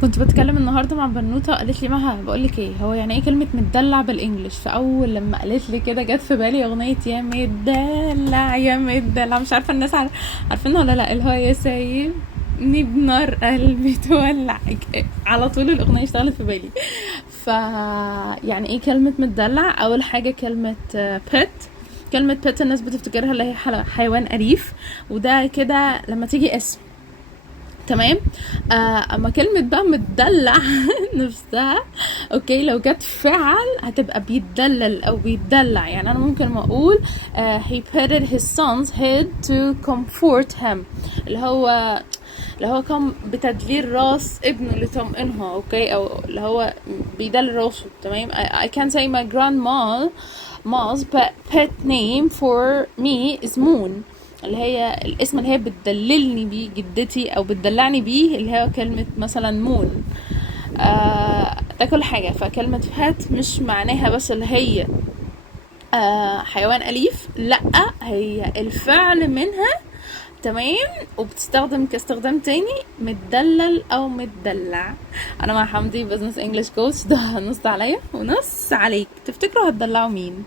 كنت بتكلم النهارده مع بنوته، قالت لي مها بقول لك ايه، هو يعني ايه كلمه متدلع بالانجلش؟ فاول لما قالت لي كده جت في بالي اغنيه يا متدلع يا متدلع، مش عارفه الناس عارفينها ولا لا، اللي هو يا سايبني بنار قلبي تولع. على طول الاغنيه اشتغلت في بالي. ف يعني ايه كلمه متدلع؟ اول حاجه كلمه بيت. كلمه بيت الناس بتفتكرها اللي هي حيوان اليف، وده كده لما تيجي اسم. تمام. اما كلمة بقى متدلع نفسها، اوكي، لو جت فعل هتبقى بيتدلل او بيتدلع. يعني انا ممكن ما اقول he patted his son's head to comfort him، اللي هو كان بتدليل راس ابنه لطمئنها، اوكي، او اللي هو بيدلل راسه. تمام. I can say my grandma's pet name for me is Moon، اللي هي الاسم اللي هي بتدللني بيه جدتي او بتدلعني بيه، اللي هي كلمة مثلا مون. ده كل حاجة. فكلمة فات مش معناها بس اللي هي حيوان أليف، لأ، هي الفعل منها. تمام. وبتستخدم كاستخدام تاني متدلل او متدلع. انا مع حمدي بزنس انجلش كوتش، ده نص عليا ونص عليك. تفتكروا هتدلعوا مين؟